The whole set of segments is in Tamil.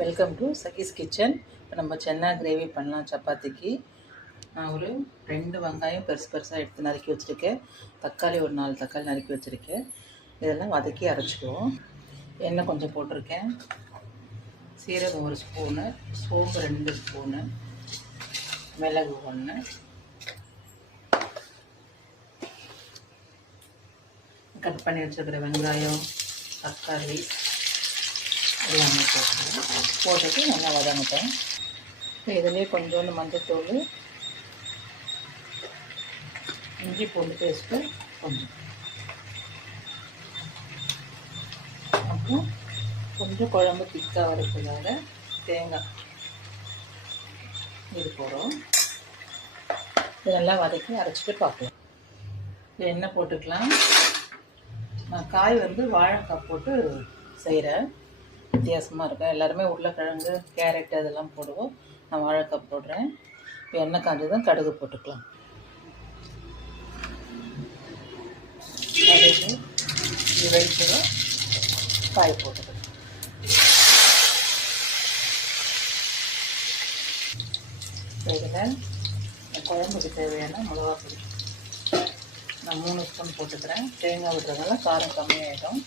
Welcome to சகீஸ் kitchen. இப்போ நம்ம சென்னா கிரேவி பண்ணலாம் சப்பாத்திக்கு. நான் ஒரு 2 வெங்காயம் பெருசாக எடுத்து நறுக்கி வச்சுருக்கேன். தக்காளி ஒரு 4 தக்காளி நறுக்கி வச்சுருக்கேன். இதெல்லாம் வதக்கி அரைச்சிக்குவோம். எண்ணெய் கொஞ்சம் போட்டிருக்கேன். சீரகம் 1 ஸ்பூனு, சோம்பு 2 ஸ்பூனு, மிளகு 1, கட் பண்ணி வச்சுருக்கிற வெங்காயம், தக்காளி எல்லாமே போட்டுட்டு நல்லா வதங்கிட்டேன். இப்போ இதிலே கொஞ்சோண்டு மஞ்சத்தூள், இஞ்சி பூண்டு பேஸ்ட்டு கொஞ்சம், அப்புறம் கொஞ்சம் குழம்பு திக்காக வரதுக்காக தேங்காய் இது போகிறோம். இதெல்லாம் வதக்கி அரைச்சிட்டு பார்க்கலாம். எண்ணெய் போட்டுக்கலாம். நான் காய் வாழைக்காய் போட்டு செய்கிறேன். வித்தியாசமாக இருக்கும். எல்லாருமே உருளைக்கிழங்கு, கேரட் அதெல்லாம் போடுவோம். நான் வாழைக்காய் போடுறேன். இப்போ எண்ணெய் காஞ்சதும் கடுகு போட்டுக்கலாம். கடுகு வெடிச்சது காய் போட்டுக்கலாம். இதில் குழம்புக்கு தேவையான மிளகாப்பொடி நான் 3 ஸ்பூன் போட்டுக்கிறேன். தேங்காய் விடுறதுனால காரம் கம்மியாகிடும்.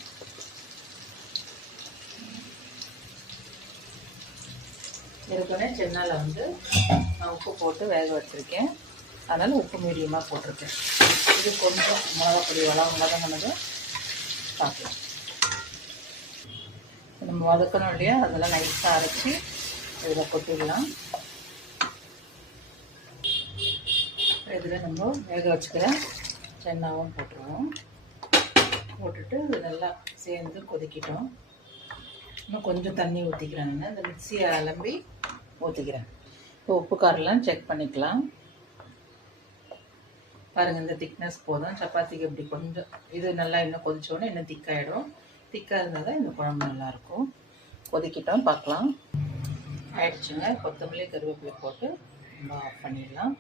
ஏற்கனவே சென்னால் நான் உப்பு போட்டு வேக வச்சுருக்கேன். அதனால் உப்பு மீடியமாக போட்டிருக்கேன். இது கொஞ்சம் மிளகாப்பொடி வதங்கினது பார்க்கலாம். நம்ம வதக்கணும் இல்லையா, அதெல்லாம் நைஸாக அரைச்சி இதில் கொட்டிடலாம். இதில் நம்ம வேக வச்சுக்கிற சென்னாவும் போட்டுருவோம். போட்டுட்டு நல்லா சேர்ந்து கொதிக்கிட்டோம். இன்னும் கொஞ்சம் தண்ணி ஊற்றிக்கிறேன். இந்த மிக்சியை அலம்பி ஊற்றிக்கிறேன். இப்போ உப்பு காரெல்லாம் செக் பண்ணிக்கலாம். பாருங்கள், இந்த திக்னஸ் போதும். சப்பாத்திக்கு இப்படி கொஞ்சம் இது நல்லா இன்னும் கொதிச்சோன்னே இன்னும் திக்காகிடும். திக்காக இருந்தால் தான் இந்த குழம்பு நல்லாயிருக்கும். கொதிக்கிட்டோம், பார்க்கலாம். ஆயிடுச்சுங்க. கொத்தமல்லி கருவேப்பிலை போட்டு நம்ம ஆஃப் பண்ணிடலாம்.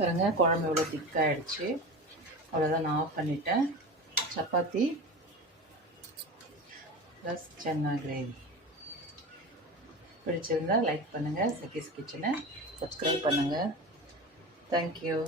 பாருங்கள், குழம்பு எவ்வளோ திக்காகிடுச்சு. அவ்வளோதான், நான் ஆஃப் பண்ணிட்டேன். சப்பாத்தி ப்ளஸ் சென்னா கிரேவி பிடிச்சிருந்தால் லைக் பண்ணுங்கள். சகீஸ் கிச்சனை சப்ஸ்கிரைப் பண்ணுங்கள். தேங்க்யூ.